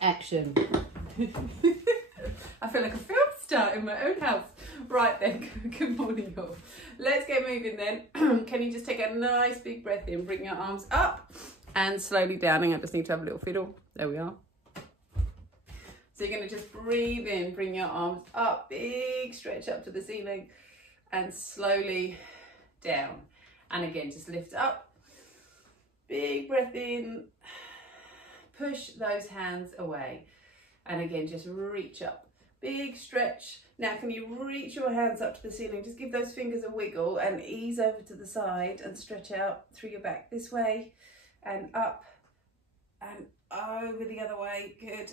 Action. I feel like a film star in my own house. Right then, good morning all. Let's get moving then. Can you just take a nice big breath in, bring your arms up and slowly down. I just need to have a little fiddle. There we are. So you're going to just breathe in, bring your arms up, big stretch up to the ceiling and slowly down. And again, just lift up, big breath in, push those hands away. And again, just reach up, big stretch. Now, can you reach your hands up to the ceiling? Just give those fingers a wiggle and ease over to the side and stretch out through your back this way and up and over the other way. Good.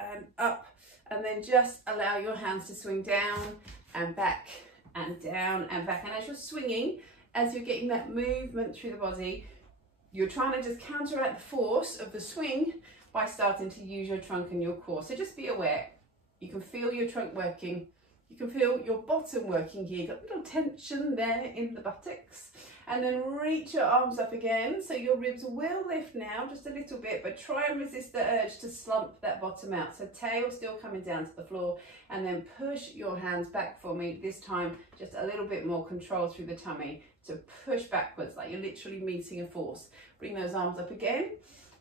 And up. And then just allow your hands to swing down and back and down and back. And as you're swinging, as you're getting that movement through the body, you're trying to just counteract the force of the swing by starting to use your trunk and your core. So just be aware. You can feel your trunk working. You can feel your bottom working here. You've got a little tension there in the buttocks. And then reach your arms up again. So your ribs will lift now just a little bit, but try and resist the urge to slump that bottom out. So tail still coming down to the floor, and then push your hands back for me. This time, just a little bit more control through the tummy to push backwards, like you're literally meeting a force. Bring those arms up again.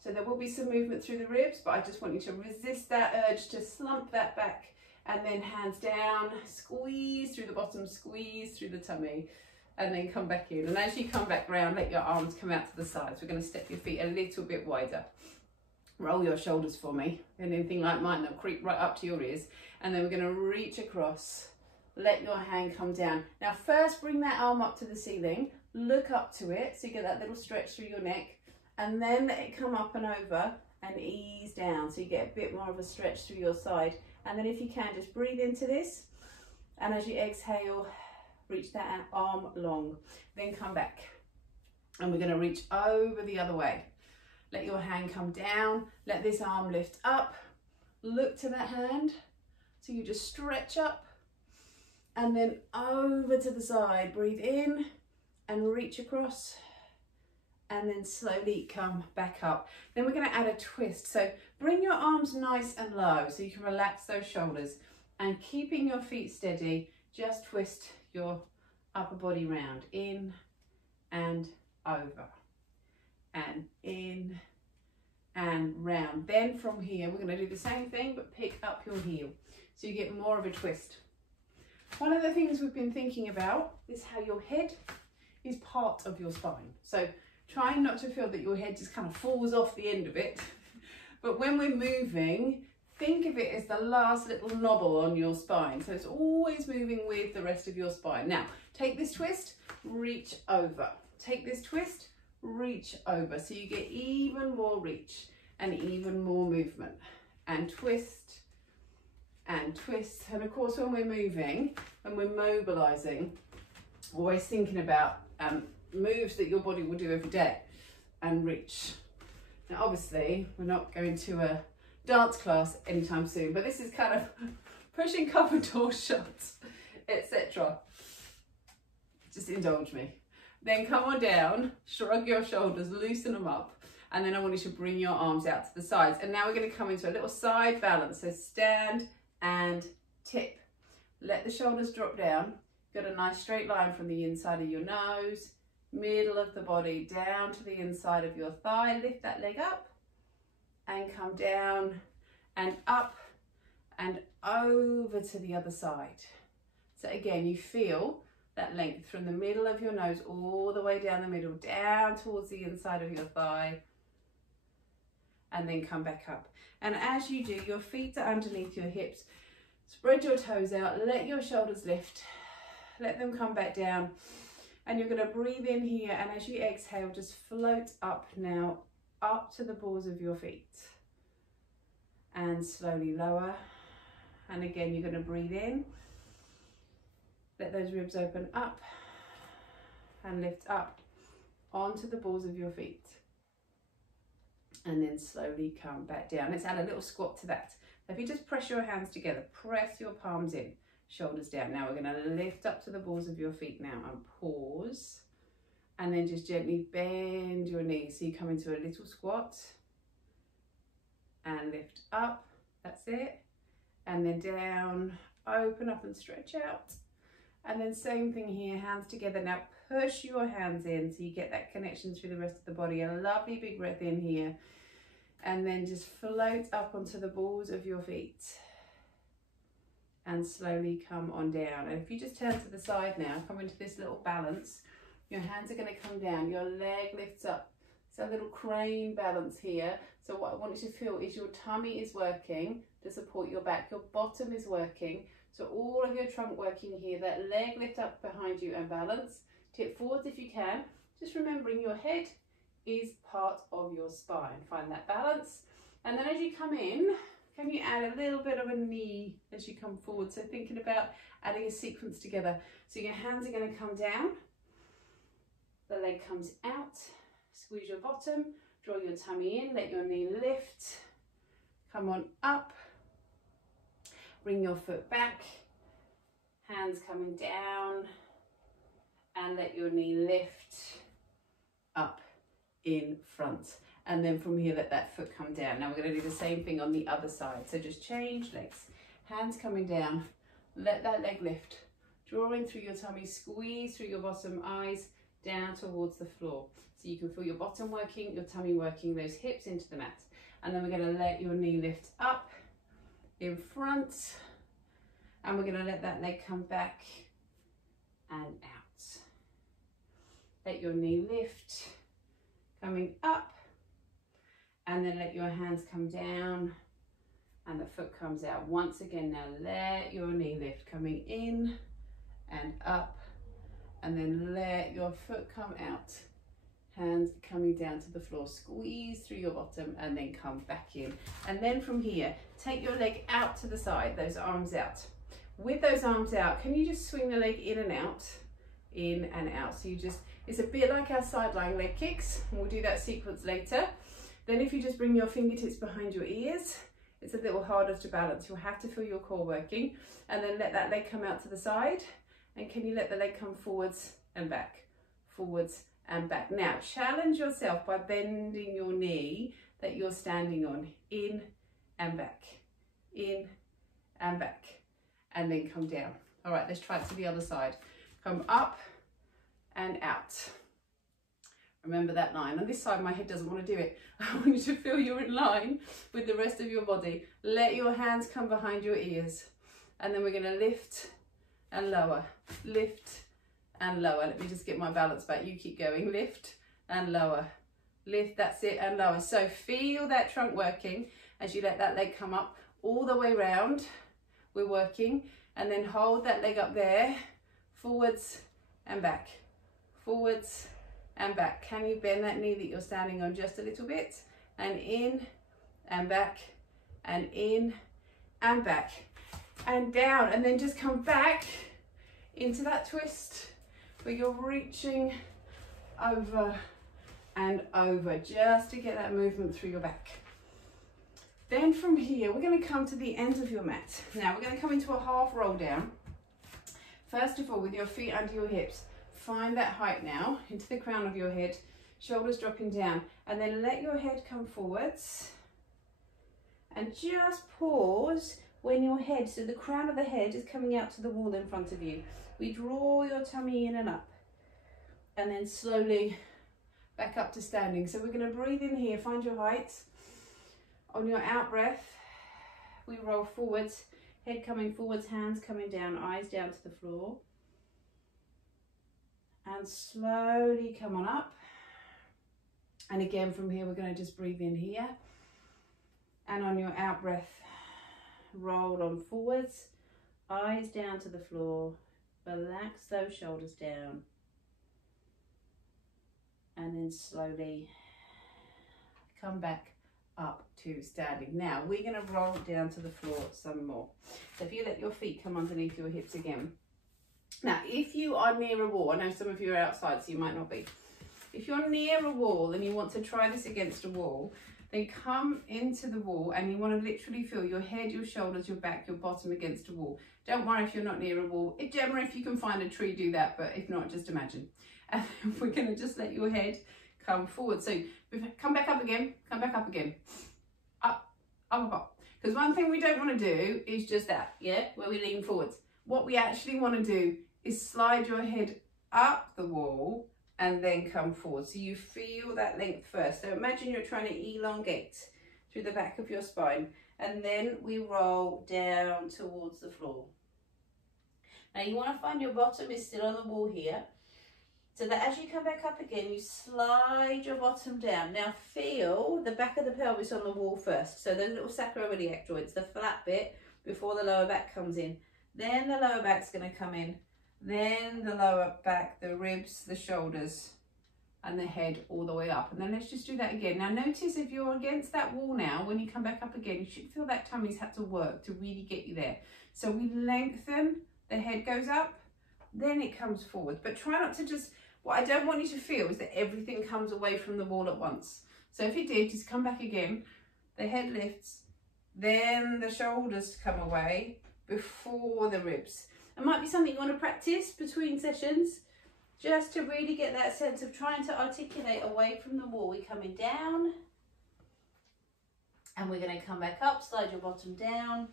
So there will be some movement through the ribs, but I just want you to resist that urge to slump that back, and then hands down, squeeze through the bottom, squeeze through the tummy, and then come back in. And as you come back round, let your arms come out to the sides. We're going to step your feet a little bit wider. Roll your shoulders for me. Anything like mine, they'll creep right up to your ears. And then we're going to reach across. Let your hand come down. Now first, bring that arm up to the ceiling. Look up to it so you get that little stretch through your neck. And then let it come up and over and ease down so you get a bit more of a stretch through your side. And then if you can, just breathe into this. And as you exhale, reach that arm long. Then come back. And we're going to reach over the other way. Let your hand come down. Let this arm lift up. Look to that hand. So you just stretch up. And then over to the side. Breathe in and reach across. And then slowly come back up. Then we're going to add a twist. So bring your arms nice and low so you can relax those shoulders. And keeping your feet steady, just twist your upper body round. In and over. And in and round. Then from here, we're going to do the same thing, but pick up your heel. So you get more of a twist. One of the things we've been thinking about is how your head is part of your spine. So trying not to feel that your head just kind of falls off the end of it. But when we're moving, think of it as the last little knobble on your spine. So it's always moving with the rest of your spine. Now, take this twist, reach over. Take this twist, reach over. So you get even more reach and even more movement. And twist and twist. And of course, when we're moving and we're mobilizing, always thinking about moves that your body will do every day and reach. Now obviously we're not going to a dance class anytime soon, but this is kind of pushing cupboard doors shut, etc. Just indulge me. Then come on down, shrug your shoulders, loosen them up, and then I want you to bring your arms out to the sides. And now we're going to come into a little side balance. So stand and tip. Let the shoulders drop down. Got a nice straight line from the inside of your nose, middle of the body, down to the inside of your thigh. Lift that leg up and come down and up and over to the other side. So again, you feel that length from the middle of your nose all the way down the middle, down towards the inside of your thigh, and then come back up. And as you do, your feet are underneath your hips. Spread your toes out, let your shoulders lift, let them come back down. And you're going to breathe in here, and as you exhale, just float up now, up to the balls of your feet. And slowly lower. And again, you're going to breathe in. Let those ribs open up and lift up onto the balls of your feet. And then slowly come back down. Let's add a little squat to that. If you just press your hands together, press your palms in. Shoulders down. Now we're going to lift up to the balls of your feet now and pause, and then just gently bend your knees so you come into a little squat and lift up. That's it. And then down, open up and stretch out. And then same thing here, hands together. Now push your hands in so you get that connection through the rest of the body. A lovely big breath in here. And then just float up onto the balls of your feet. And slowly come on down. And if you just turn to the side now, come into this little balance, your hands are going to come down, your leg lifts up. It's a little crane balance here. So what I want you to feel is your tummy is working to support your back, your bottom is working. So all of your trunk working here, that leg lift up behind you and balance. Tip forwards if you can. Just remembering your head is part of your spine. Find that balance. And then as you come in, can you add a little bit of a knee as you come forward? So thinking about adding a sequence together. So your hands are going to come down. The leg comes out. Squeeze your bottom. Draw your tummy in. Let your knee lift. Come on up. Bring your foot back. Hands coming down. And let your knee lift up in front. And then from here, let that foot come down. Now we're going to do the same thing on the other side. So just change legs. Hands coming down. Let that leg lift. Drawing through your tummy, squeeze through your bottom, eyes down towards the floor. So you can feel your bottom working, your tummy working, those hips into the mat. And then we're going to let your knee lift up in front. And we're going to let that leg come back and out. Let your knee lift, coming up. And then let your hands come down and the foot comes out. Once again, now let your knee lift, coming in and up. And then let your foot come out. Hands coming down to the floor. Squeeze through your bottom and then come back in. And then from here, take your leg out to the side, those arms out. With those arms out, can you just swing the leg in and out? In and out. So you just, it's a bit like our side lying leg kicks. And we'll do that sequence later. Then if you just bring your fingertips behind your ears, it's a little harder to balance. You'll have to feel your core working. And then let that leg come out to the side. And can you let the leg come forwards and back? Forwards and back. Now, challenge yourself by bending your knee that you're standing on. In and back. In and back. And then come down. All right, let's try it to the other side. Come up and out. Remember that line. On this side, my head doesn't want to do it. I want you to feel you're in line with the rest of your body. Let your hands come behind your ears. And then we're going to lift and lower. Lift and lower. Let me just get my balance back. You keep going. Lift and lower. Lift, that's it, and lower. So feel that trunk working as you let that leg come up all the way round. We're working. And then hold that leg up there. Forwards and back. Forwards and back. Can you bend that knee that you're standing on just a little bit? And in and back and in and back and down. And then just come back into that twist where you're reaching over and over just to get that movement through your back. Then from here, we're going to come to the ends of your mat. Now we're going to come into a half roll down. First of all, with your feet under your hips, find that height now into the crown of your head, shoulders dropping down, and then let your head come forwards and just pause when your head, so the crown of the head is coming out to the wall in front of you. We draw your tummy in and up and then slowly back up to standing. So we're going to breathe in here, find your height. On your out breath, we roll forwards, head coming forwards, hands coming down, eyes down to the floor. And slowly come on up. And again from here, we're going to just breathe in here. And on your out breath, roll on forwards, eyes down to the floor. Relax those shoulders down. And then slowly come back up to standing. Now we're going to roll down to the floor some more. So if you let your feet come underneath your hips again. Now, if you are near a wall, I know some of you are outside, so you might not be. If you're near a wall and you want to try this against a wall, then come into the wall and you want to literally feel your head, your shoulders, your back, your bottom against a wall. Don't worry if you're not near a wall. Generally, if you can find a tree, do that, but if not, just imagine. And we're going to just let your head come forward. So come back up again, come back up again. Up, up. Because one thing we don't want to do is just that, yeah, where we lean forwards. What we actually want to do is slide your head up the wall and then come forward. So you feel that length first. So imagine you're trying to elongate through the back of your spine, and then we roll down towards the floor. Now you want to find your bottom is still on the wall here, so that as you come back up again, you slide your bottom down. Now feel the back of the pelvis on the wall first. So those little sacroiliac joints, the flat bit before the lower back comes in. Then the lower back's going to come in. Then the lower back, the ribs, the shoulders, and the head all the way up. And then let's just do that again. Now notice if you're against that wall now, when you come back up again, you should feel that tummy's had to work to really get you there. So we lengthen, the head goes up, then it comes forward. But try not to just, what I don't want you to feel is that everything comes away from the wall at once. So if it did, just come back again, the head lifts, then the shoulders come away before the ribs. It might be something you want to practice between sessions, just to really get that sense of trying to articulate away from the wall. We're coming down, and we're going to come back up, slide your bottom down,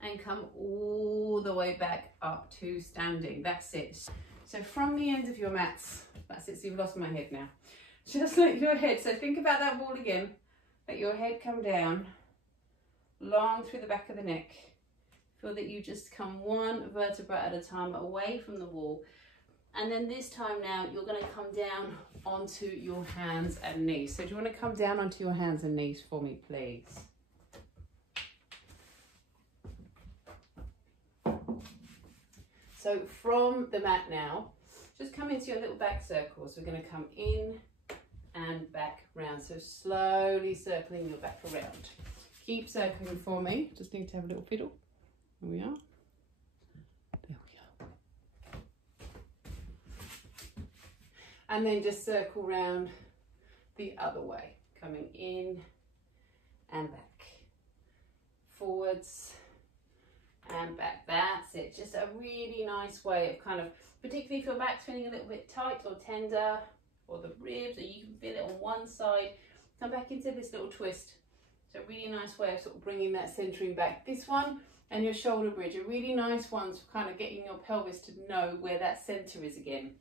and come all the way back up to standing. That's it. So from the ends of your mats, that's it, so you've lost my head now. Just let your head, so think about that wall again, let your head come down, long through the back of the neck. Feel that you just come one vertebra at a time away from the wall. And then this time now, you're going to come down onto your hands and knees. So do you want to come down onto your hands and knees for me, please? So from the mat now, just come into your little back circle. So we're going to come in and back round. So slowly circling your back around. Keep circling for me. Just need to have a little fiddle. Here we are. There we are. And then just circle round the other way. Coming in and back. Forwards and back. That's it. Just a really nice way of kind of, particularly if your back's feeling a little bit tight or tender, or the ribs, or you can feel it on one side, come back into this little twist. So a really nice way of sort of bringing that centering back. This one and your shoulder bridge are really nice ones for kind of getting your pelvis to know where that center is again.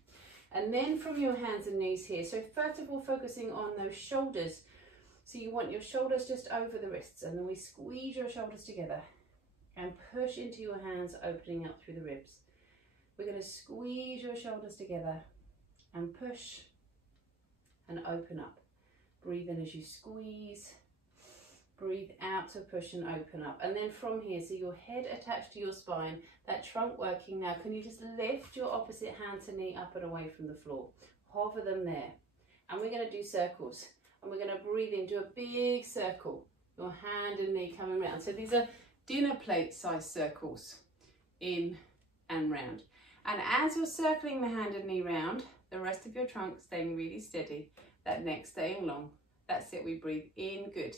And then from your hands and knees here, so first of all focusing on those shoulders. So you want your shoulders just over the wrists, and then we squeeze your shoulders together and push into your hands, opening up through the ribs. We're going to squeeze your shoulders together and push and open up. Breathe in as you squeeze. Breathe out to push and open up. And then from here, so your head attached to your spine, that trunk working now, can you just lift your opposite hand to knee up and away from the floor? Hover them there. And we're going to do circles. And we're going to breathe in, do a big circle. Your hand and knee coming round. So these are dinner plate size circles, in and round. And as you're circling the hand and knee round, the rest of your trunk staying really steady, that neck staying long. That's it, we breathe in, good,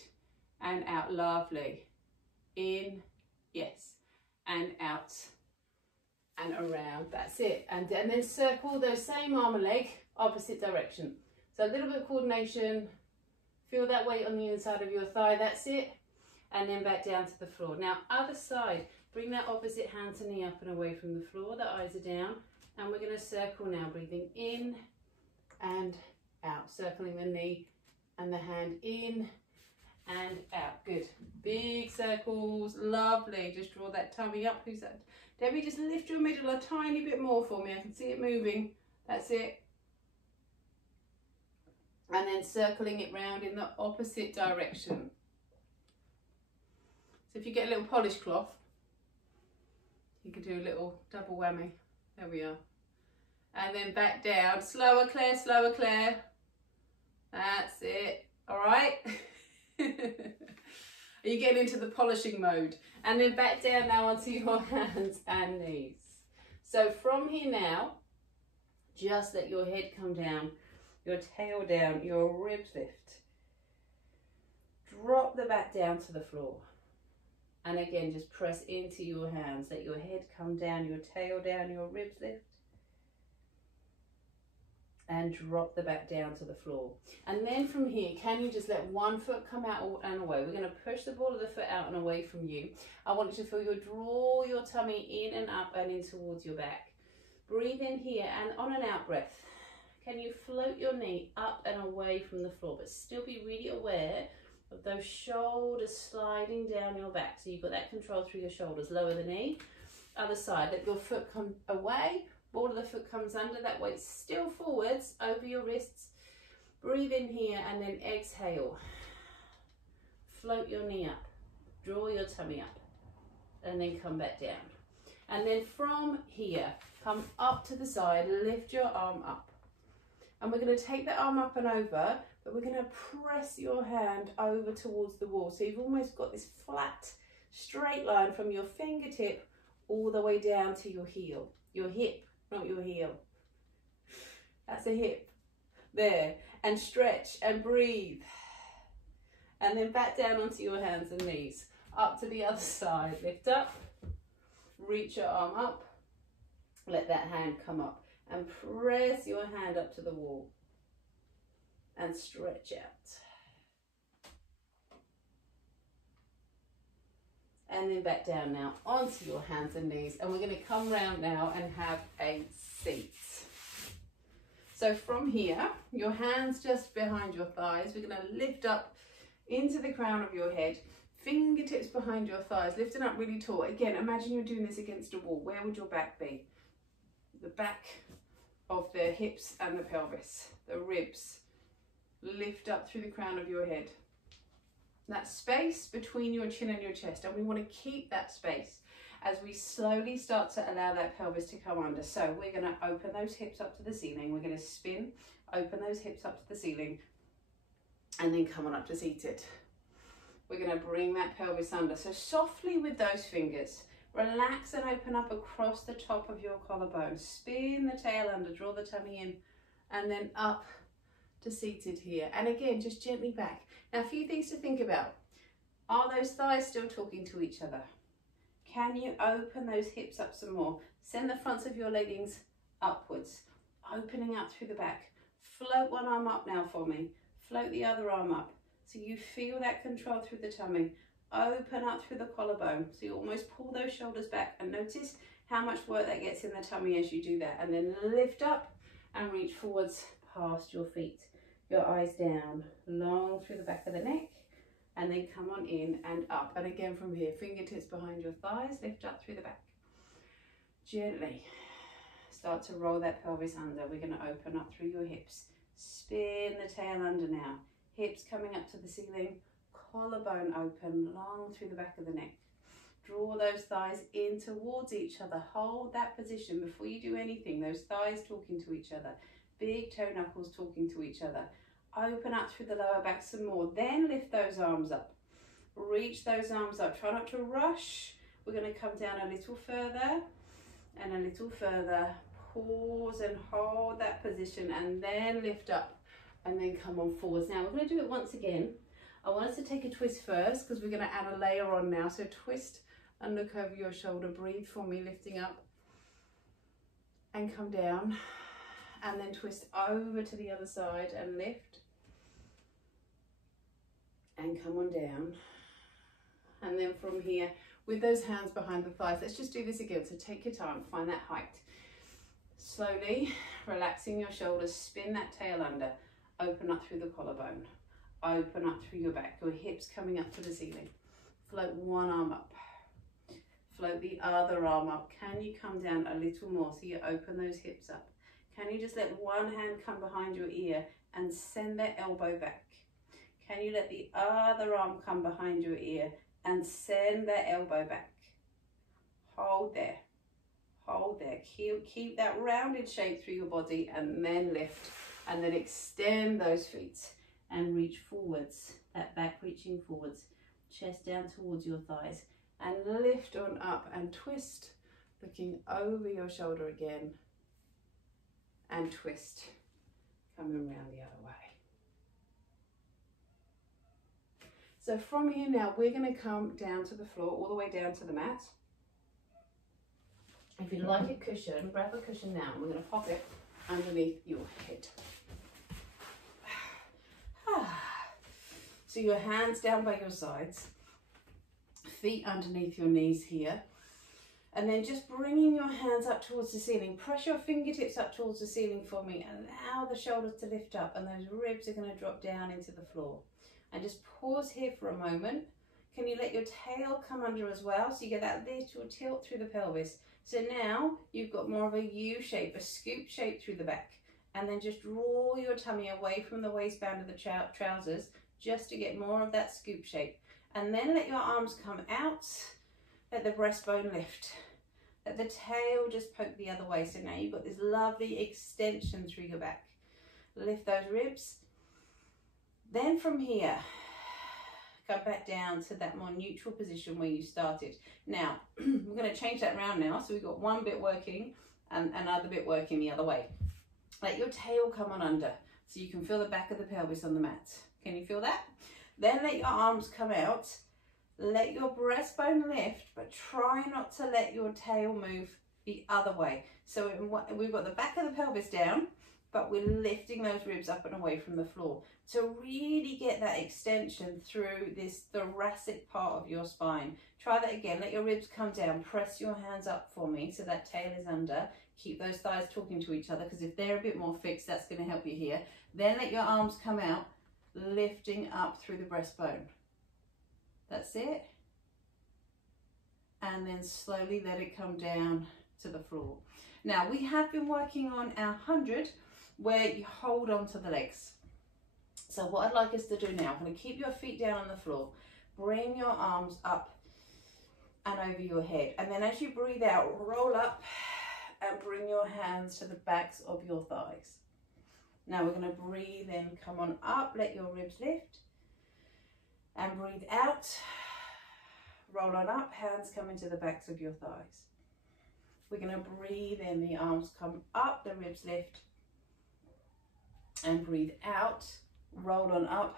and out, lovely. In, yes, and out and around, that's it. And then circle those same arm and leg, opposite direction. So a little bit of coordination, feel that weight on the inside of your thigh, that's it. And then back down to the floor. Now, other side, bring that opposite hand to knee up and away from the floor, the eyes are down. And we're going to circle now, breathing in and out, circling the knee and the hand in and out. Good. Big circles, lovely. Just draw that tummy up. Who's that? Debbie, just lift your middle a tiny bit more for me. I can see it moving. That's it. And then circling it round in the opposite direction. So if you get a little polish cloth, you can do a little double whammy. There we are. And then back down. Slower, Claire, slower, Claire. That's it. All right. Are you getting into the polishing mode? And then back down now onto your hands and knees. So from here now, just let your head come down, your tail down, your ribs lift. Drop the back down to the floor. And again, just press into your hands. Let your head come down, your tail down, your ribs lift. and drop the back down to the floor. And then from here, can you just let one foot come out and away? We're going to push the ball of the foot out and away from you. I want you to feel you draw your tummy in and up and in towards your back. Breathe in here, and on an out breath, can you float your knee up and away from the floor, but still be really aware of those shoulders sliding down your back. So you've got that control through your shoulders. Lower the knee, other side, let your foot come away. Ball of the foot comes under, that weight still forwards over your wrists. Breathe in here and then exhale. Float your knee up, draw your tummy up, and then come back down. And then from here, come up to the side, lift your arm up. And we're going to take the arm up and over, but we're going to press your hand over towards the wall. So you've almost got this flat, straight line from your fingertip all the way down to your heel, your hip. Not your heel. That's a hip. There. And stretch and breathe. And then back down onto your hands and knees. Up to the other side. Lift up. Reach your arm up. Let that hand come up. And press your hand up to the wall. And stretch out. And then back down now onto your hands and knees. And we're going to come round now and have a seat. So from here, your hands just behind your thighs. We're going to lift up into the crown of your head. Fingertips behind your thighs, lifting up really tall. Again, imagine you're doing this against a wall. Where would your back be? The back of the hips and the pelvis. The ribs. Lift up through the crown of your head. That space between your chin and your chest, and we want to keep that space as we slowly start to allow that pelvis to come under. So we're going to open those hips up to the ceiling. We're going to spin, open those hips up to the ceiling, and then come on up to seated. We're going to bring that pelvis under. So softly with those fingers, relax and open up across the top of your collarbone. Spin the tail under, draw the tummy in, and then up to seated here. And again, just gently back. Now, a few things to think about. Are those thighs still talking to each other? Can you open those hips up some more? Send the fronts of your leggings upwards, opening up through the back. Float one arm up now for me. Float the other arm up. So you feel that control through the tummy. Open up through the collarbone. So you almost pull those shoulders back, and notice how much work that gets in the tummy as you do that. And then lift up and reach forwards past your feet. Your eyes down, long through the back of the neck, and then come on in and up. And again from here, fingertips behind your thighs, lift up through the back. Gently start to roll that pelvis under. We're going to open up through your hips. Spin the tail under now. Hips coming up to the ceiling, collarbone open, long through the back of the neck. Draw those thighs in towards each other. Hold that position before you do anything. Those thighs talking to each other. Big toe knuckles talking to each other. Open up through the lower back some more. Then lift those arms up. Reach those arms up. Try not to rush. We're going to come down a little further and a little further. Pause and hold that position, and then lift up and then come on forwards. Now we're going to do it once again. I want us to take a twist first because we're going to add a layer on now. So twist and look over your shoulder. Breathe for me, lifting up and come down. And then twist over to the other side and lift. And come on down. And then from here, with those hands behind the thighs, let's just do this again. So take your time, find that height. Slowly, relaxing your shoulders, spin that tail under. Open up through the collarbone. Open up through your back. Your hips coming up to the ceiling. Float one arm up. Float the other arm up. Can you come down a little more so you open those hips up? Can you just let one hand come behind your ear and send that elbow back? Can you let the other arm come behind your ear and send that elbow back? Hold there. Hold there. Keep that rounded shape through your body, and then lift. And then extend those feet and reach forwards. That back reaching forwards. Chest down towards your thighs. And lift on up and twist. Looking over your shoulder again. And twist, coming around the other way. So from here now, we're going to come down to the floor, all the way down to the mat. If you'd like a cushion, grab a cushion now. We're going to pop it underneath your head. So your hands down by your sides, feet underneath your knees here, and then just bringing your hands up towards the ceiling. Press your fingertips up towards the ceiling for me. Allow the shoulders to lift up, and those ribs are going to drop down into the floor. And just pause here for a moment. Can you let your tail come under as well, so you get that little tilt through the pelvis? So now you've got more of a U shape, a scoop shape through the back. And then just draw your tummy away from the waistband of the trousers, just to get more of that scoop shape. And then let your arms come out, let the breastbone lift. Let the tail just poke the other way. So now you've got this lovely extension through your back. Lift those ribs. Then from here, come back down to that more neutral position where you started. Now, we're going to change that around now. So we've got one bit working and another bit working the other way. Let your tail come on under so you can feel the back of the pelvis on the mat. Can you feel that? Then let your arms come out. Let your breastbone lift, but try not to let your tail move the other way. So we've got the back of the pelvis down, but we're lifting those ribs up and away from the floor to really get that extension through this thoracic part of your spine. Try that again. Let your ribs come down. Press your hands up for me so that tail is under. Keep those thighs talking to each other, because if they're a bit more fixed, that's going to help you here. Then let your arms come out, lifting up through the breastbone. That's it. And then slowly let it come down to the floor. Now, we have been working on our 100 where you hold on to the legs. So what I'd like us to do now, I'm going to keep your feet down on the floor. Bring your arms up and over your head. And then as you breathe out, roll up and bring your hands to the backs of your thighs. Now we're going to breathe in, come on up, let your ribs lift. And breathe out, roll on up, hands come into the backs of your thighs. We're going to breathe in, the arms come up, the ribs lift. And breathe out, roll on up,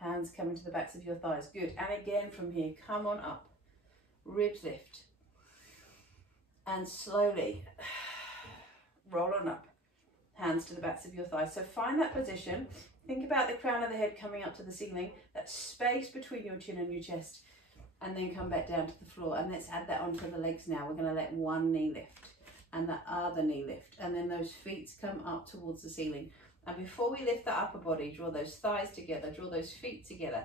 hands come into the backs of your thighs. Good. And again from here, come on up, ribs lift. And slowly roll on up, hands to the backs of your thighs. So find that position. Think about the crown of the head coming up to the ceiling, that space between your chin and your chest, and then come back down to the floor. And let's add that onto the legs now. We're going to let one knee lift and the other knee lift, and then those feet come up towards the ceiling. And before we lift the upper body, draw those thighs together, draw those feet together.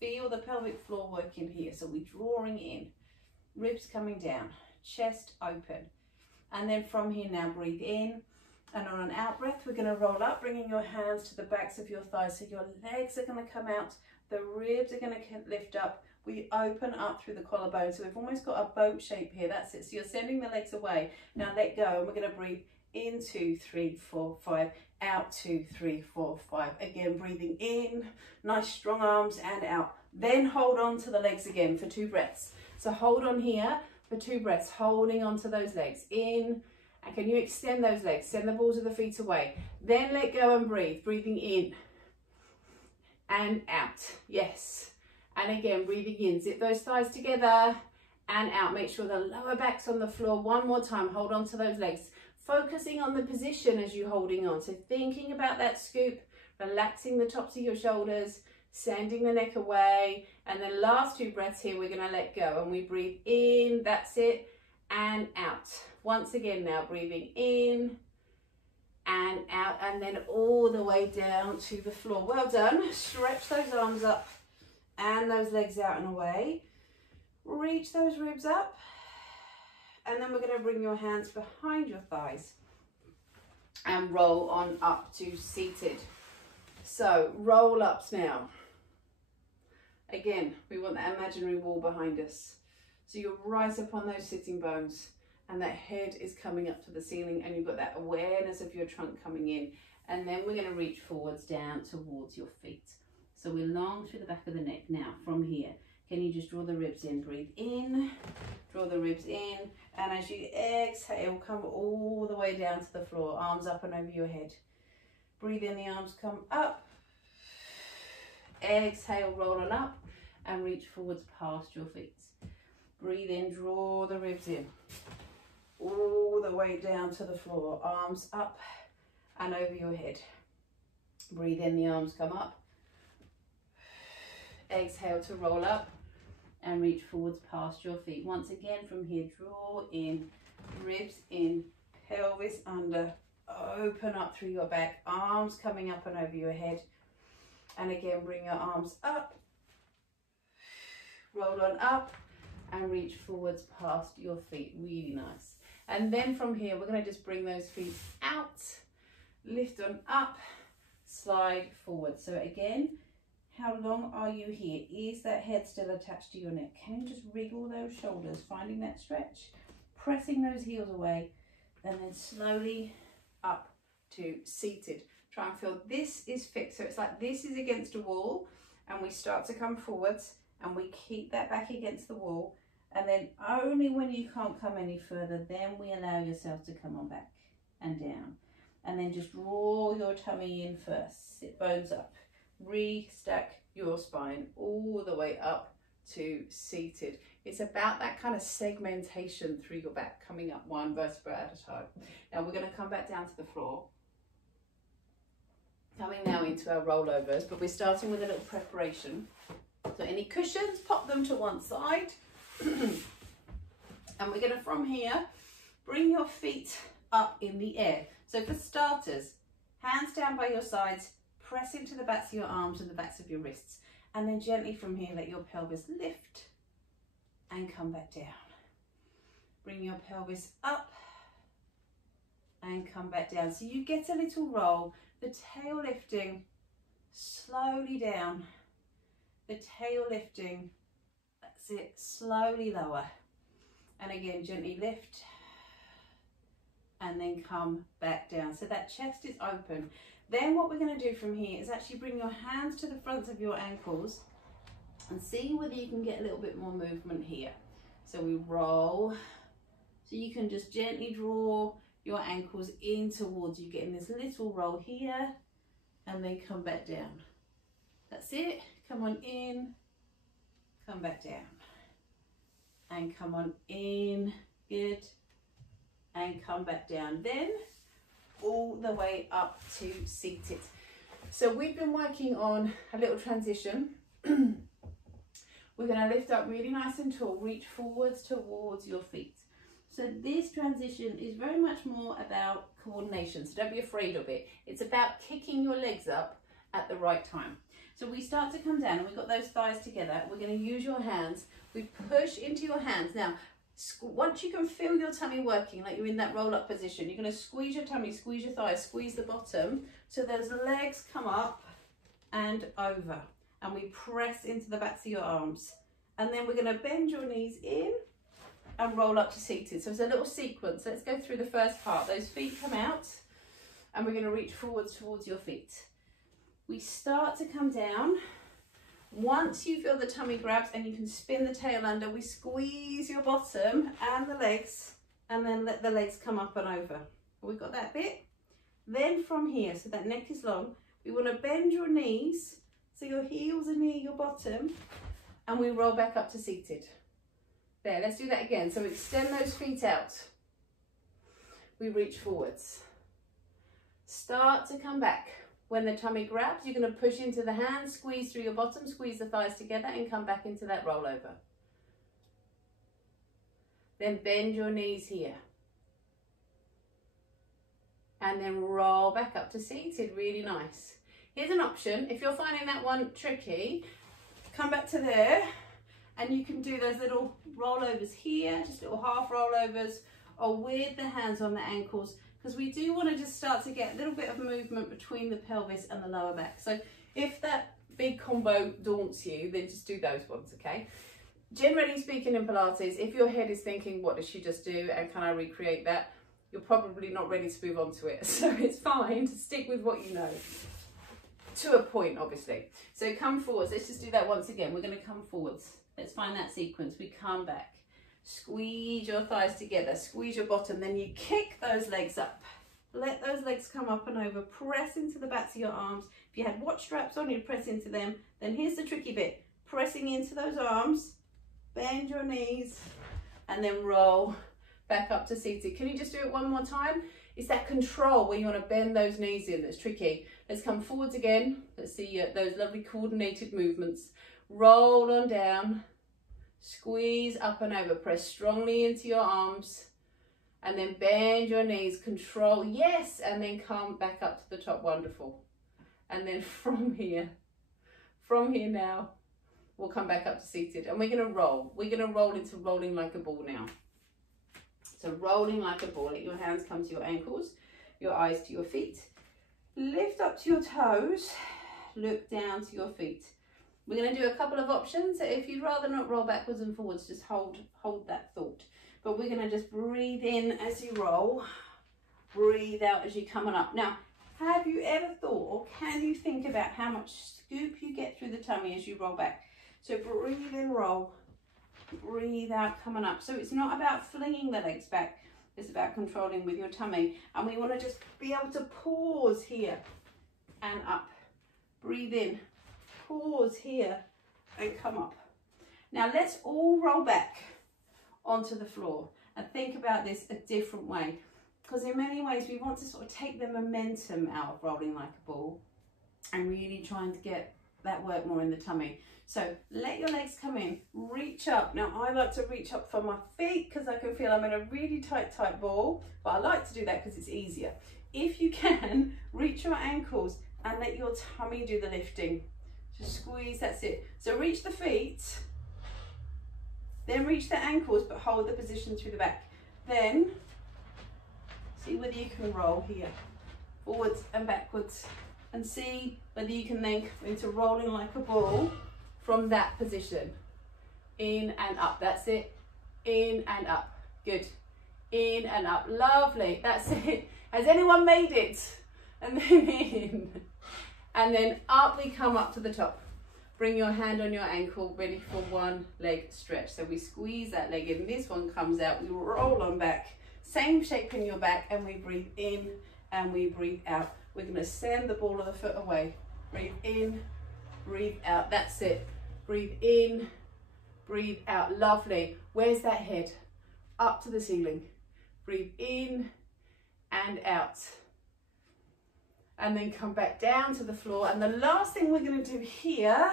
Feel the pelvic floor working here. So we're drawing in, ribs coming down, chest open. And then from here now, breathe in. And on an out breath, we're going to roll up, bringing your hands to the backs of your thighs. So your legs are going to come out, the ribs are going to lift up. We open up through the collarbone. So we've almost got a boat shape here. That's it. So you're sending the legs away. Now let go, and we're going to breathe in 2, 3, 4, 5, out 2, 3, 4, 5. Again, breathing in, nice strong arms, and out. Then hold on to the legs again for 2 breaths. So hold on here for 2 breaths, holding onto those legs. In. And can you extend those legs? Send the balls of the feet away. Then let go and breathe. Breathing in and out. Yes. And again, breathing in. Zip those thighs together and out. Make sure the lower back's on the floor. One more time. Hold on to those legs. Focusing on the position as you're holding on. So thinking about that scoop, relaxing the tops of your shoulders, sending the neck away. And then last 2 breaths here, we're going to let go. And we breathe in. That's it. And out. Once again now, breathing in and out, and then all the way down to the floor. Well done. Stretch those arms up and those legs out and away. Reach those ribs up, and then we're going to bring your hands behind your thighs and roll on up to seated. So roll ups now. Again, we want that imaginary wall behind us. So you'll rise up on those sitting bones, and that head is coming up to the ceiling, and you've got that awareness of your trunk coming in. And then we're going to reach forwards down towards your feet. So we're long through the back of the neck. Now from here, can you just draw the ribs in? Breathe in, draw the ribs in, and as you exhale, come all the way down to the floor, arms up and over your head. Breathe in, the arms come up. Exhale, roll on up and reach forwards past your feet. Breathe in, draw the ribs in, all the way down to the floor, arms up and over your head. Breathe in, the arms come up. Exhale to roll up and reach forwards past your feet. Once again, from here, draw in, ribs in, pelvis under, open up through your back, arms coming up and over your head. And again, bring your arms up, roll on up and reach forwards past your feet. Really nice. And then from here, we're going to just bring those feet out, lift on up, slide forward. So again, how long are you here? Is that head still attached to your neck? Can you just wriggle those shoulders, finding that stretch, pressing those heels away, and then slowly up to seated. Try and feel this is fixed. So it's like this is against a wall, and we start to come forwards, and we keep that back against the wall. And then only when you can't come any further, then we allow yourself to come on back and down. And then just draw your tummy in first. Sit bones up. Restack your spine all the way up to seated. It's about that kind of segmentation through your back, coming up one vertebra at a time. Now we're going to come back down to the floor. Coming now into our rollovers, but we're starting with a little preparation. So any cushions, pop them to one side. And we're going to, from here, bring your feet up in the air. So for starters, hands down by your sides, press into the backs of your arms and the backs of your wrists. And then gently from here, let your pelvis lift and come back down. Bring your pelvis up and come back down. So you get a little roll, the tail lifting slowly down, the tail lifting, that's it, slowly lower. And again, gently lift and then come back down. So that chest is open. Then what we're going to do from here is actually bring your hands to the fronts of your ankles and see whether you can get a little bit more movement here. So we roll. So you can just gently draw your ankles in towards you, getting this little roll here, and then come back down. That's it. Come on in, come back down, and come on in, good, and come back down. Then all the way up to seated. So we've been working on a little transition. We're going to lift up really nice and tall, reach forwards towards your feet. So this transition is very much more about coordination, so don't be afraid of it. It's about kicking your legs up at the right time. So we start to come down and we've got those thighs together. We're going to use your hands. We push into your hands. Now, once you can feel your tummy working, like you're in that roll up position, you're going to squeeze your tummy, squeeze your thighs, squeeze the bottom. So those legs come up and over. And we press into the backs of your arms. And then we're going to bend your knees in and roll up to seated. So it's a little sequence. Let's go through the first part. Those feet come out and we're going to reach forwards towards your feet. We start to come down. Once you feel the tummy grabs and you can spin the tail under, we squeeze your bottom and the legs and then let the legs come up and over. We've got that bit. Then from here, so that neck is long, we want to bend your knees so your heels are near your bottom and we roll back up to seated. There, let's do that again. So extend those feet out. We reach forwards. Start to come back. When the tummy grabs, you're going to push into the hands, squeeze through your bottom, squeeze the thighs together and come back into that rollover. Then bend your knees here. And then roll back up to seated, really nice. Here's an option. If you're finding that one tricky, come back to there and you can do those little rollovers here, just little half rollovers, or with the hands on the ankles, because we do want to just start to get a little bit of movement between the pelvis and the lower back. So if that big combo daunts you, then just do those ones, okay? Generally speaking in Pilates, if your head is thinking, what does she just do and can I recreate that? You're probably not ready to move on to it. So it's fine to stick with what you know. To a point, obviously. So come forwards. Let's just do that once again. We're going to come forwards. Let's find that sequence. We come back. Squeeze your thighs together. Squeeze your bottom. Then you kick those legs up. Let those legs come up and over. Press into the backs of your arms. If you had watch straps on, you'd press into them. Then here's the tricky bit. Pressing into those arms. Bend your knees. And then roll back up to seated. Can you just do it one more time? It's that control where you want to bend those knees in that's tricky. Let's come forwards again. Let's see those lovely coordinated movements. Roll on down, squeeze up and over, press strongly into your arms, and then bend your knees, control, yes, and then come back up to the top, wonderful. And then from here now, we'll come back up to seated, and we're gonna roll. We're gonna roll into rolling like a ball now. So rolling like a ball, let your hands come to your ankles, your eyes to your feet. Lift up to your toes, look down to your feet. We're going to do a couple of options. If you'd rather not roll backwards and forwards, just hold that thought. But we're going to just breathe in as you roll, breathe out as you come on up. Now, have you ever thought, or can you think about how much scoop you get through the tummy as you roll back? So breathe in, roll, breathe out, coming up. So it's not about flinging the legs back, it's about controlling with your tummy. And we want to just be able to pause here and up. Breathe in, pause here and come up. Now let's all roll back onto the floor and think about this a different way, because in many ways we want to sort of take the momentum out of rolling like a ball and really trying to get that work more in the tummy. So let your legs come in, reach up. Now I like to reach up for my feet because I can feel I'm in a really tight ball, but I like to do that because it's easier. If you can, reach your ankles and let your tummy do the lifting. Just squeeze, that's it. So reach the feet, then reach the ankles, but hold the position through the back. Then see whether you can roll here, forwards and backwards, and see whether you can then come into rolling like a ball from that position. In and up, that's it. In and up, good. In and up, lovely, that's it. Has anyone made it? And then in. And then up we come up to the top. Bring your hand on your ankle, ready for one leg stretch. So we squeeze that leg in, this one comes out, we roll on back. Same shape in your back, and we breathe in and we breathe out. We're gonna send the ball of the foot away. Breathe in, breathe out, that's it. Breathe in, breathe out, lovely. Where's that head? Up to the ceiling. Breathe in and out. And then come back down to the floor. And the last thing we're going to do here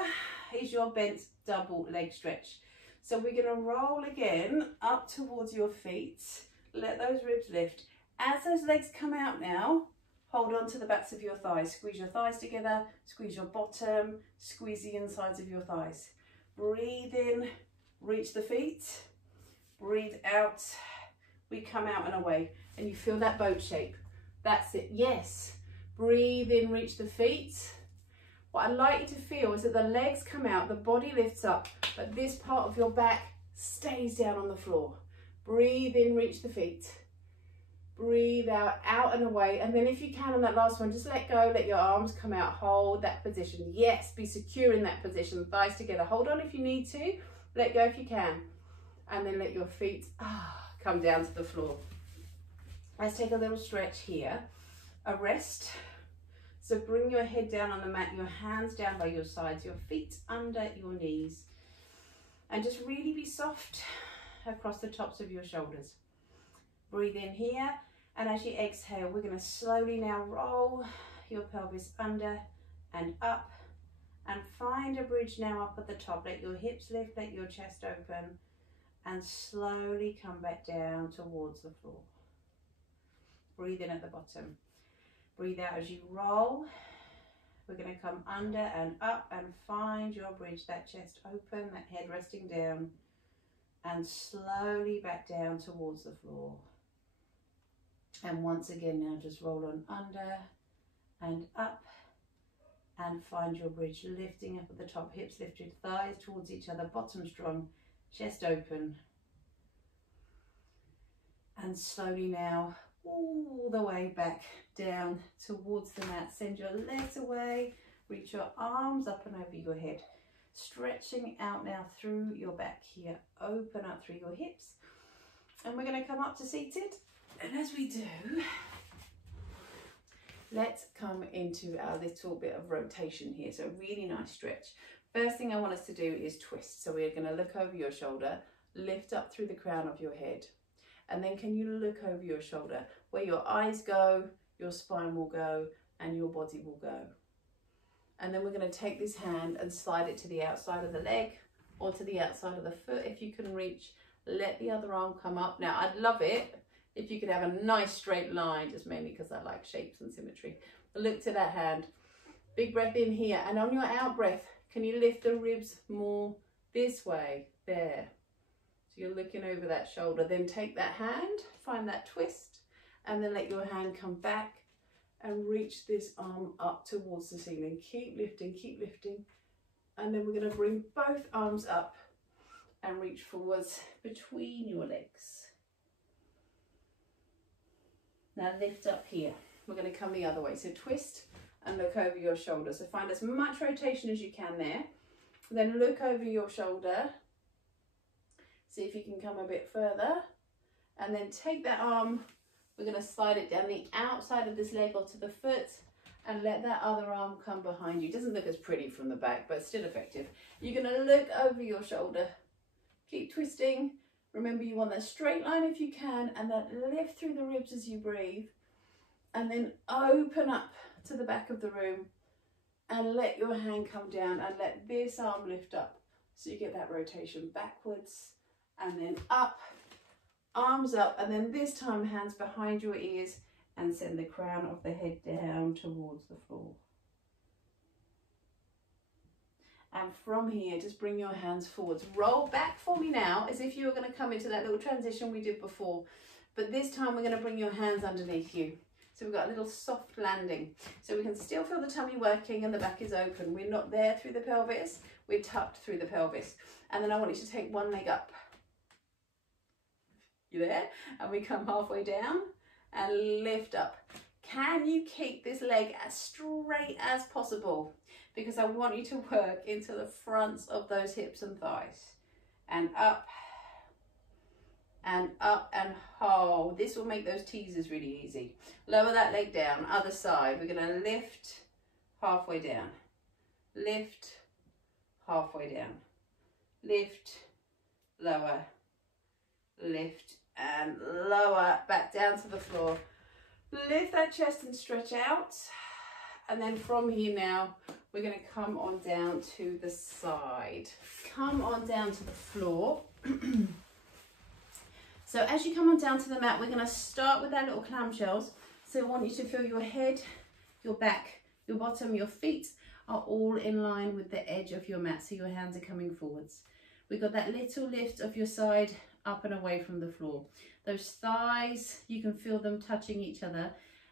is your bent double leg stretch. So we're going to roll again up towards your feet. Let those ribs lift. As those legs come out now, hold on to the backs of your thighs. Squeeze your thighs together, squeeze your bottom, squeeze the insides of your thighs. Breathe in, reach the feet. Breathe out. We come out and away. And you feel that boat shape. That's it, yes. Breathe in, reach the feet. What I'd like you to feel is that the legs come out, the body lifts up, but this part of your back stays down on the floor. Breathe in, reach the feet. Breathe out, out and away. And then if you can on that last one, just let go, let your arms come out, hold that position. Yes, be secure in that position, thighs together. Hold on if you need to, let go if you can. And then let your feet come down to the floor. Let's take a little stretch here. A rest. So bring your head down on the mat, your hands down by your sides, your feet under your knees, and just really be soft across the tops of your shoulders. Breathe in here, and as you exhale, we're going to slowly now roll your pelvis under and up, and find a bridge now up at the top. Let your hips lift, let your chest open, and slowly come back down towards the floor. Breathe in at the bottom. Breathe out as you roll. We're going to come under and up and find your bridge, that chest open, that head resting down, and slowly back down towards the floor. And once again now just roll on under and up and find your bridge, lifting up at the top, hips lifted, thighs towards each other, bottom strong, chest open. And slowly now all the way back down towards the mat. Send your legs away, reach your arms up and over your head, stretching out now through your back here. Open up through your hips, and we're going to come up to seated. And as we do, let's come into our little bit of rotation here. So a really nice stretch. First thing I want us to do is twist. So we're going to look over your shoulder, lift up through the crown of your head, And then can you look over your shoulder? Where your eyes go, your spine will go and your body will go. And then we're going to take this hand and slide it to the outside of the leg or to the outside of the foot if you can reach. Let the other arm come up. Now I'd love it if you could have a nice straight line, just mainly because I like shapes and symmetry. Look to that hand. Big breath in here, and on your out breath, can you lift the ribs more this way? There. So you're looking over that shoulder. Then take that hand, find that twist, and then let your hand come back and reach this arm up towards the ceiling. Keep lifting, and then we're going to bring both arms up and reach forwards between your legs. Now lift up here. We're going to come the other way. So twist and look over your shoulder. So find as much rotation as you can there. Then look over your shoulder. See if you can come a bit further. And then take that arm. We're going to slide it down the outside of this leg or to the foot and let that other arm come behind you. It doesn't look as pretty from the back, but still effective. You're going to look over your shoulder. Keep twisting. Remember, you want that straight line if you can, and that lift through the ribs as you breathe. And then open up to the back of the room and let your hand come down and let this arm lift up. So you get that rotation backwards and then up, arms up, and then this time hands behind your ears and send the crown of the head down towards the floor. And from here, just bring your hands forwards. Roll back for me now as if you were going to come into that little transition we did before. But this time we're going to bring your hands underneath you. So we've got a little soft landing. So we can still feel the tummy working and the back is open. We're not there through the pelvis. We're tucked through the pelvis. And then I want you to take one leg up. You there? And we come halfway down and lift up. Can you keep this leg as straight as possible? Because I want you to work into the fronts of those hips and thighs. And up and hold. This will make those teasers really easy. Lower that leg down, other side. We're going to lift halfway down. Lift halfway down. Lift, lower, lift and lower, back down to the floor. Lift that chest and stretch out. And then from here now, we're going to come on down to the side. Come on down to the floor. So as you come on down to the mat, we're going to start with our little clamshells. So I want you to feel your head, your back, your bottom, your feet are all in line with the edge of your mat. So your hands are coming forwards. We've got that little lift of your side up and away from the floor. Those thighs, you can feel them touching each other.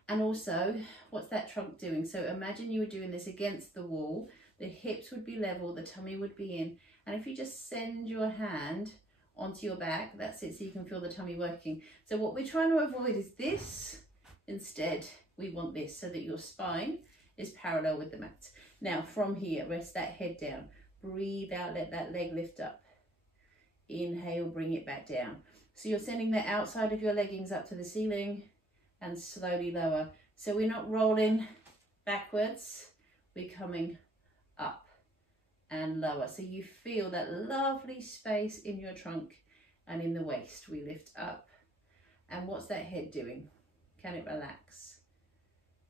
And also, what's that trunk doing? So imagine you were doing this against the wall. The hips would be level, the tummy would be in. And if you just send your hand onto your back, that's it, so you can feel the tummy working. So what we're trying to avoid is this. Instead, we want this so that your spine is parallel with the mat. Now from here, rest that head down. Breathe out, let that leg lift up. Inhale, bring it back down. So you're sending the outside of your leggings up to the ceiling and slowly lower. So we're not rolling backwards, we're coming up and lower. So you feel that lovely space in your trunk and in the waist. We lift up. And what's that head doing? Can it relax?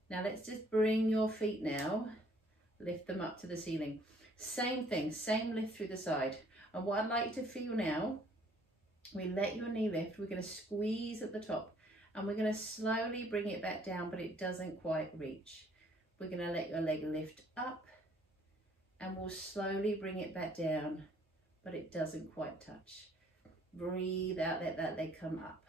Now let's just bring your feet now, lift them up to the ceiling. Same thing, same lift through the side. And what I'd like you to feel now, we let your knee lift, we're going to squeeze at the top and we're going to slowly bring it back down, but it doesn't quite reach. We're going to let your leg lift up and we'll slowly bring it back down, but it doesn't quite touch. Breathe out, let that leg come up.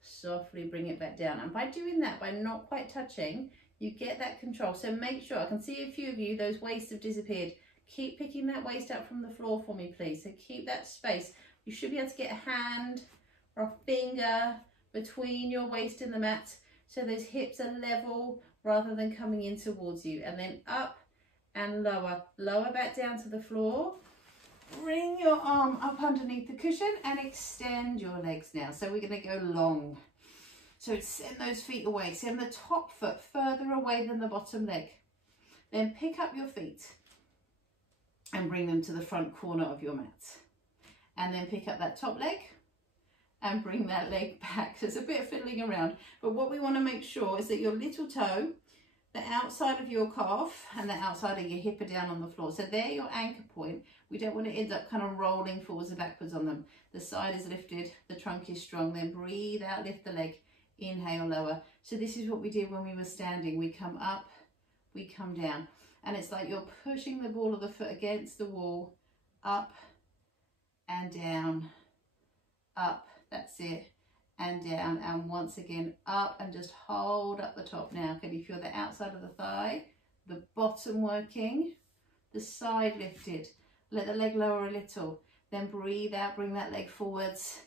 Softly bring it back down. And by doing that, by not quite touching, you get that control. So make sure, I can see a few of you, those waists have disappeared. Keep picking that waist up from the floor for me, please. So keep that space. You should be able to get a hand or a finger between your waist and the mat so those hips are level rather than coming in towards you. And then up and lower. Lower back down to the floor. Bring your arm up underneath the cushion and extend your legs now. So we're going to go long. So send those feet away. Send the top foot further away than the bottom leg. Then pick up your feet and bring them to the front corner of your mat. And then pick up that top leg and bring that leg back. So it's a bit of fiddling around, but what we want to make sure is that your little toe, the outside of your calf and the outside of your hip are down on the floor. So they're your anchor point. We don't want to end up kind of rolling forwards and backwards on them. The side is lifted, the trunk is strong. Then breathe out, lift the leg, inhale, lower. So this is what we did when we were standing. We come up, we come down. And it's like you're pushing the ball of the foot against the wall, up and down, up, that's it, and down, and once again up, and just hold up the top. Now can you feel the outside of the thigh, the bottom working, the side lifted? Let the leg lower a little, then breathe out, bring that leg forwards,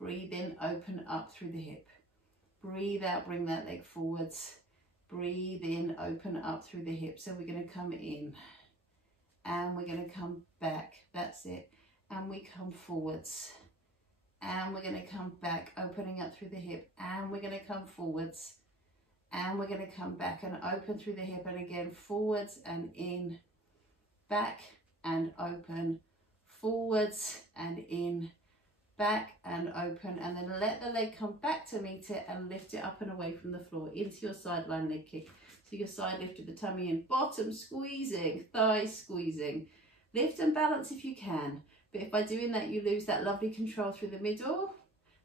breathe in, open up through the hip, breathe out, bring that leg forwards, breathe in, open up through the hip. So we're going to come in and we're going to come back, that's it, and we come forwards and we're going to come back, opening up through the hip, and we're going to come forwards and we're going to come back and open through the hip, and again forwards and in, back and open, forwards and in, back and open, and then let the leg come back to meet it and lift it up and away from the floor into your sideline leg kick. So your side lifted, the tummy in, bottom squeezing, thighs squeezing. Lift and balance if you can, but if by doing that you lose that lovely control through the middle,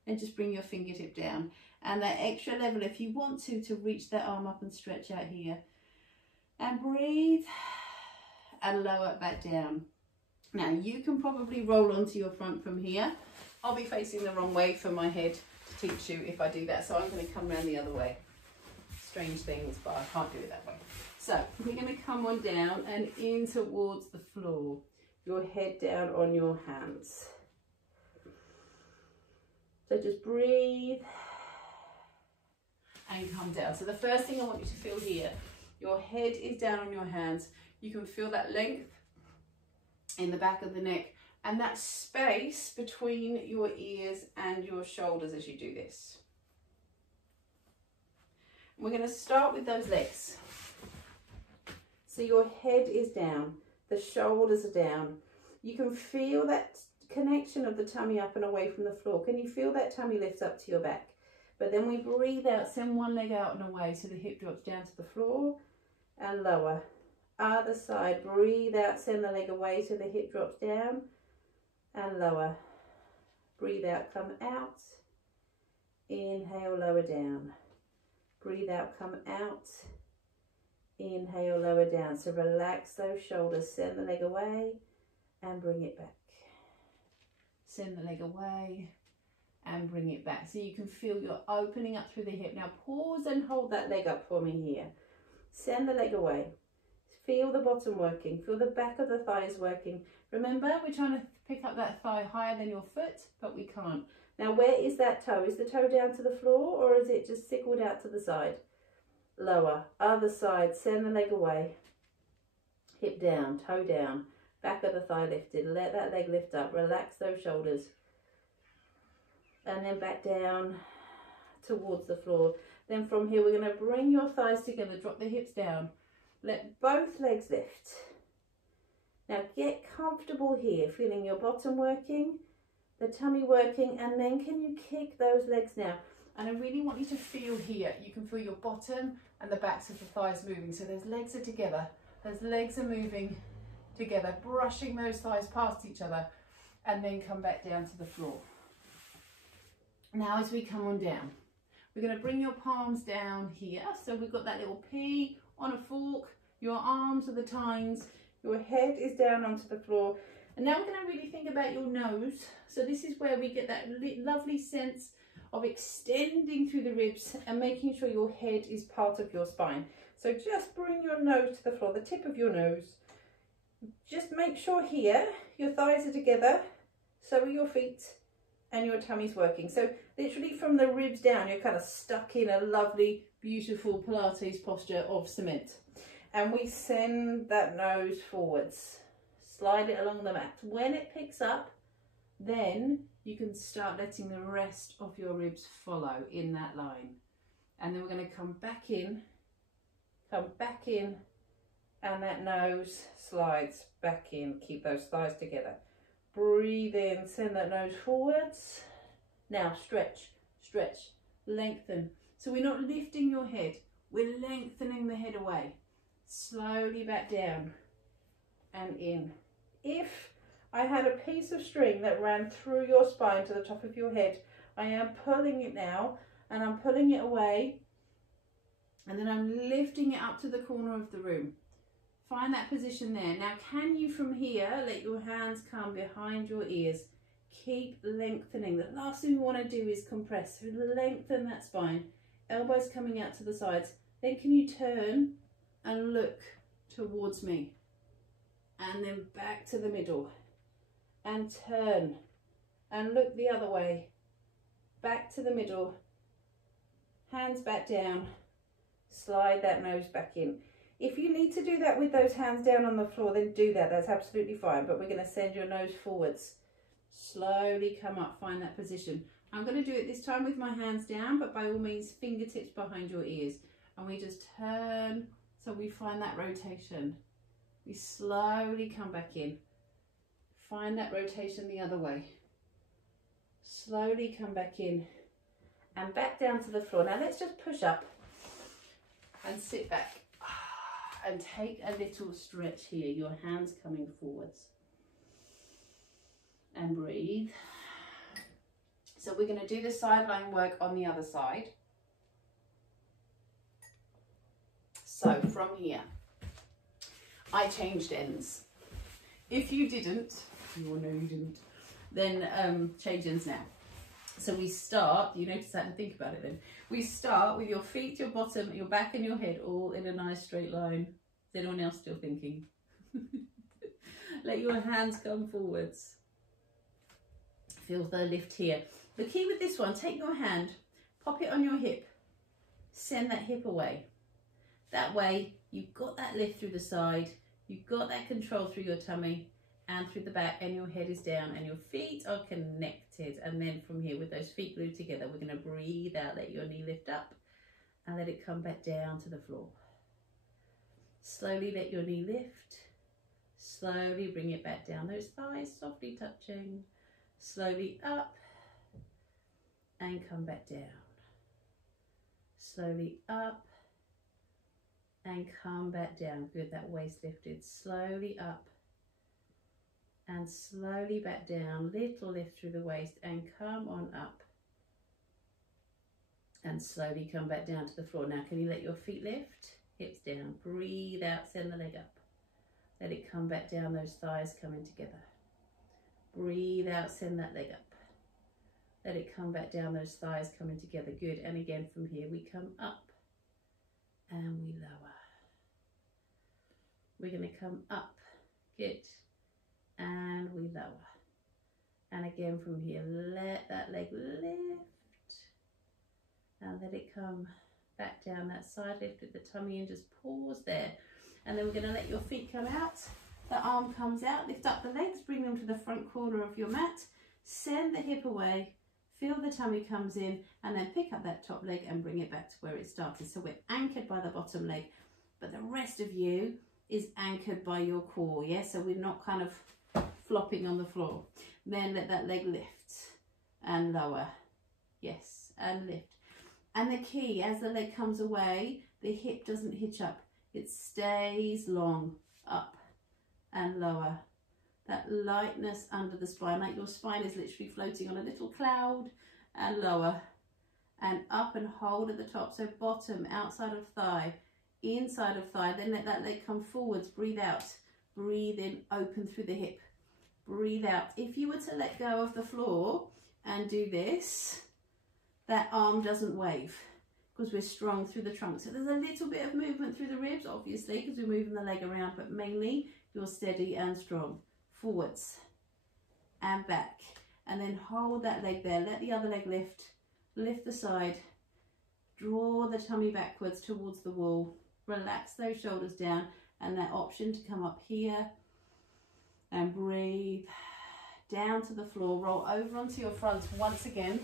then just bring your fingertip down. And that extra level, if you want to reach that arm up and stretch out here. And breathe and lower it back down. Now you can probably roll onto your front from here. I'll be facing the wrong way for my head to teach you if I do that, so I'm going to come around the other way. Strange things, but I can't do it that way. So we're going to come on down and in towards the floor. Your head down on your hands. So just breathe and come down. So the first thing I want you to feel here, your head is down on your hands. You can feel that length in the back of the neck and that space between your ears and your shoulders as you do this. We're going to start with those legs. So your head is down, the shoulders are down. You can feel that connection of the tummy up and away from the floor. Can you feel that tummy lift up to your back? But then we breathe out, send one leg out and away so the hip drops down to the floor and lower. Other side, breathe out, send the leg away so the hip drops down and lower. Breathe out, come out. Inhale, lower down. Breathe out, come out. Inhale, lower down. So relax those shoulders, send the leg away and bring it back. Send the leg away and bring it back. So you can feel you're opening up through the hip. Now pause and hold that leg up for me here. Send the leg away. Feel the bottom working. Feel the back of the thighs working. Remember, we're trying to pick up that thigh higher than your foot, but we can't. Now where is that toe? Is the toe down to the floor or is it just sickled out to the side? Lower. Other side. Send the leg away. Hip down, toe down. Back of the thigh lifted. Let that leg lift up. Relax those shoulders. And then back down towards the floor. Then from here, we're going to bring your thighs together. Drop the hips down. Let both legs lift. Now get comfortable here. Feeling your bottom working, the tummy working, and then can you kick those legs now? And I really want you to feel here. You can feel your bottom and the backs of the thighs moving. So those legs are together. Those legs are moving together, brushing those thighs past each other, and then come back down to the floor. Now as we come on down, we're going to bring your palms down here. So we've got that little P on a fork, your arms are the tines, your head is down onto the floor. And now we're going to really think about your nose. So this is where we get that lovely sense of extending through the ribs and making sure your head is part of your spine. So just bring your nose to the floor, the tip of your nose. Just make sure here your thighs are together, so are your feet, and your tummy's working. So literally from the ribs down, you're kind of stuck in a lovely, beautiful Pilates posture of cement. And we send that nose forwards, slide it along the mat. When it picks up, then you can start letting the rest of your ribs follow in that line. And then we're going to come back in, and that nose slides back in. Keep those thighs together. Breathe in, send that nose forwards, Now stretch, stretch, lengthen. So we're not lifting your head, we're lengthening the head away. Slowly back down and in. If I had a piece of string that ran through your spine to the top of your head, I am pulling it now, and I'm pulling it away, and then I'm lifting it up to the corner of the room. Find that position there. Now, can you from here let your hands come behind your ears? Keep lengthening. The last thing you want to do is compress. So lengthen that spine. Elbows coming out to the sides. Then can you turn and look towards me? And then back to the middle. And turn and look the other way. Back to the middle. Hands back down. Slide that nose back in. If you need to do that with those hands down on the floor, then do that. That's absolutely fine. But we're going to send your nose forwards. Slowly come up. Find that position. I'm going to do it this time with my hands down, but by all means, fingertips behind your ears. And we just turn so we find that rotation. We slowly come back in. Find that rotation the other way. Slowly come back in and back down to the floor. Now let's just push up and sit back and take a little stretch here. Your hands coming forwards. And breathe. So we're going to do the sideline work on the other side. So from here, I changed ends. If you didn't, you all know you didn't, then change ends now. So we start, you notice that and think about it then. We start with your feet, your bottom, your back and your head all in a nice straight line. Is anyone else still thinking? Let your hands come forwards. Feel the lift here. The key with this one, take your hand, pop it on your hip, send that hip away. That way you've got that lift through the side, you've got that control through your tummy and through the back, and your head is down and your feet are connected. And then from here, with those feet glued together, we're going to breathe out, let your knee lift up and let it come back down to the floor. Slowly let your knee lift, slowly bring it back down, those thighs softly touching, slowly up and come back down, slowly up and come back down. Good, that waist lifted. Slowly up and slowly back down. Little lift through the waist and come on up and slowly come back down to the floor. Now can you let your feet lift? Hips down. Breathe out, send the leg up. Let it come back down, those thighs coming together. Breathe out, send that leg up. Let it come back down, those thighs coming together. Good. And again from here we come up and we lower. We're going to come up. Good. And we lower. And again from here, let that leg lift and let it come back down that side. Lift at the tummy and just pause there. And then we're going to let your feet come out. The arm comes out. Lift up the legs. Bring them to the front corner of your mat. Send the hip away. Feel the tummy comes in and then pick up that top leg and bring it back to where it started. So we're anchored by the bottom leg, but the rest of you is anchored by your core. Yeah, so we're not kind of flopping on the floor. Then let that leg lift and lower. Yes, and lift. And the key, as the leg comes away, the hip doesn't hitch up. It stays long, up and lower. That lightness under the spine, like your spine is literally floating on a little cloud, and lower and up and hold at the top. So bottom, outside of thigh, inside of thigh. Then let that leg come forwards. Breathe out. Breathe in, open through the hip. Breathe out. If you were to let go of the floor and do this, that arm doesn't wave because we're strong through the trunk. So there's a little bit of movement through the ribs, obviously, because we're moving the leg around, but mainly you're steady and strong. Forwards and back, and then hold that leg there. Let the other leg lift. Lift the side. Draw the tummy backwards towards the wall. Relax those shoulders down, and that option to come up here and breathe down to the floor. Roll over onto your front once again.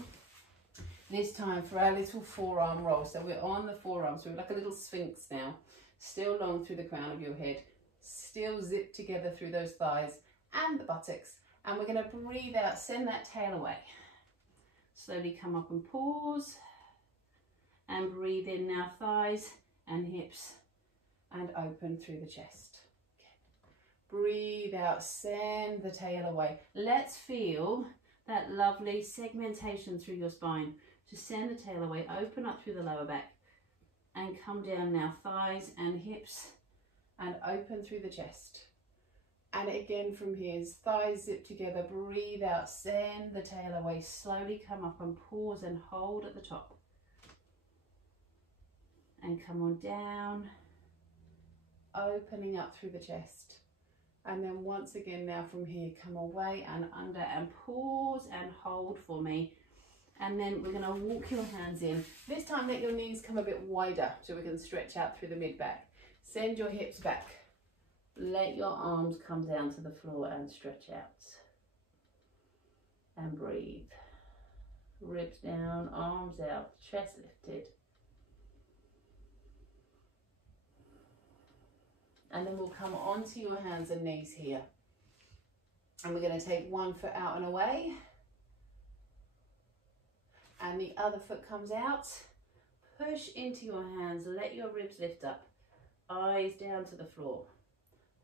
This time for our little forearm roll. So we're on the forearm, so we're like a little sphinx now. Still long through the crown of your head. Still zip together through those thighs and the buttocks. And we're going to breathe out, send that tail away. Slowly come up and pause. And breathe in now, thighs and hips, and open through the chest. Breathe out, send the tail away. Let's feel that lovely segmentation through your spine. Just send the tail away, open up through the lower back, and come down now, thighs and hips, and open through the chest. And again from here, thighs zip together, breathe out, send the tail away, slowly come up and pause and hold at the top. And come on down, opening up through the chest. And then once again now from here, come away and under and pause and hold for me. And then we're going to walk your hands in. This time let your knees come a bit wider so we can stretch out through the mid-back. Send your hips back. Let your arms come down to the floor and stretch out. And breathe. Ribs down, arms out, chest lifted. And then we'll come onto your hands and knees here. And we're going to take one foot out and away. And the other foot comes out. Push into your hands, let your ribs lift up. Eyes down to the floor.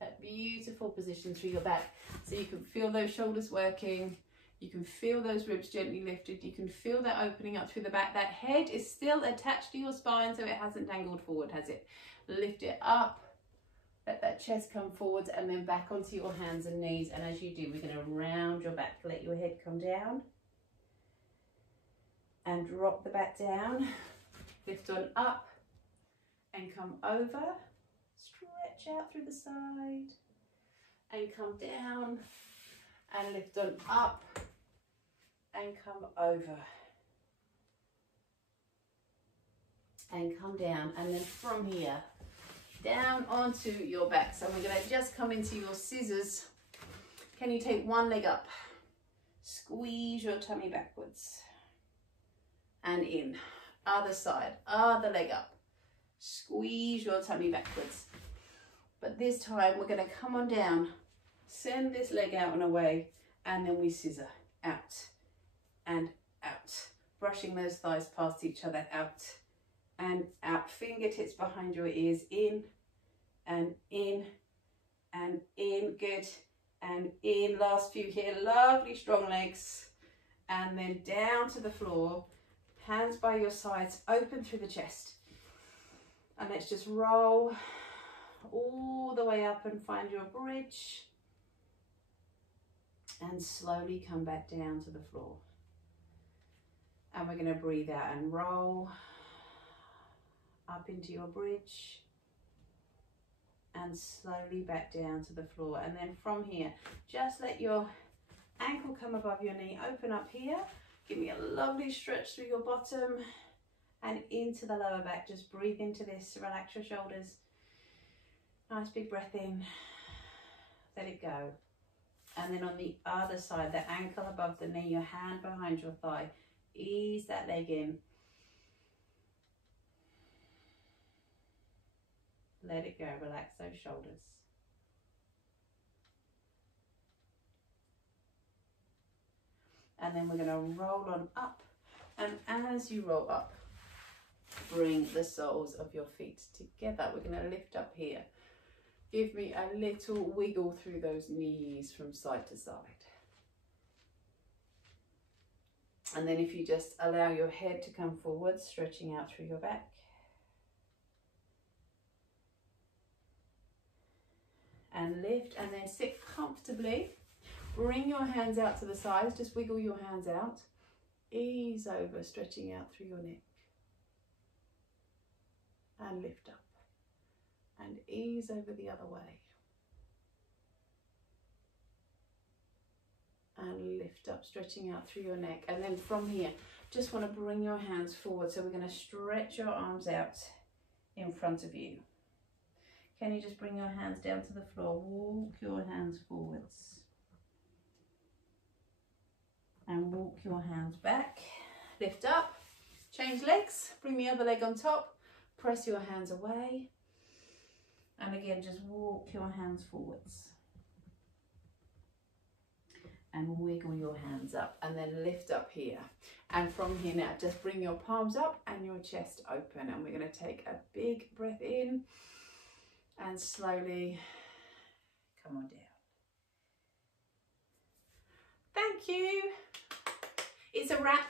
That beautiful position through your back. So you can feel those shoulders working. You can feel those ribs gently lifted. You can feel that opening up through the back. That head is still attached to your spine, so it hasn't dangled forward, has it? Lift it up. Let that chest come forwards and then back onto your hands and knees. And as you do, we're going to round your back. Let your head come down. And drop the back down. Lift on up. And come over. Stretch out through the side. And come down. And lift on up. And come over. And come down. And then from here, down onto your back. So we're going to just come into your scissors. Can you take one leg up? Squeeze your tummy backwards. And in. Other side. Other leg up. Squeeze your tummy backwards. But this time we're going to come on down. Send this leg out and away. And then we scissor. Out. And out. Brushing those thighs past each other. Out. And out, fingertips behind your ears, in, and in, and in, good, and in, last few here, lovely strong legs, and then down to the floor, hands by your sides, open through the chest, and let's just roll all the way up and find your bridge, and slowly come back down to the floor, and we're going to breathe out and roll, up into your bridge and slowly back down to the floor. And then from here, just let your ankle come above your knee, open up here, give me a lovely stretch through your bottom and into the lower back. Just breathe into this, relax your shoulders, nice big breath in, let it go. And then on the other side, the ankle above the knee, your hand behind your thigh, ease that leg in. Let it go, relax those shoulders. And then we're going to roll on up. And as you roll up, bring the soles of your feet together. We're going to lift up here. Give me a little wiggle through those knees from side to side. And then if you just allow your head to come forward, stretching out through your back. And lift and then sit comfortably. Bring your hands out to the sides, just wiggle your hands out. Ease over, stretching out through your neck. And lift up. And ease over the other way. And lift up, stretching out through your neck. And then from here, just want to bring your hands forward. So we're going to stretch your arms out in front of you. Can you just bring your hands down to the floor? Walk your hands forwards. And walk your hands back. Lift up. Change legs. Bring the other leg on top. Press your hands away. And again, just walk your hands forwards. And wiggle your hands up. And then lift up here. And from here now, just bring your palms up and your chest open. And we're going to take a big breath in and slowly come on down. Thank you. It's a wrap.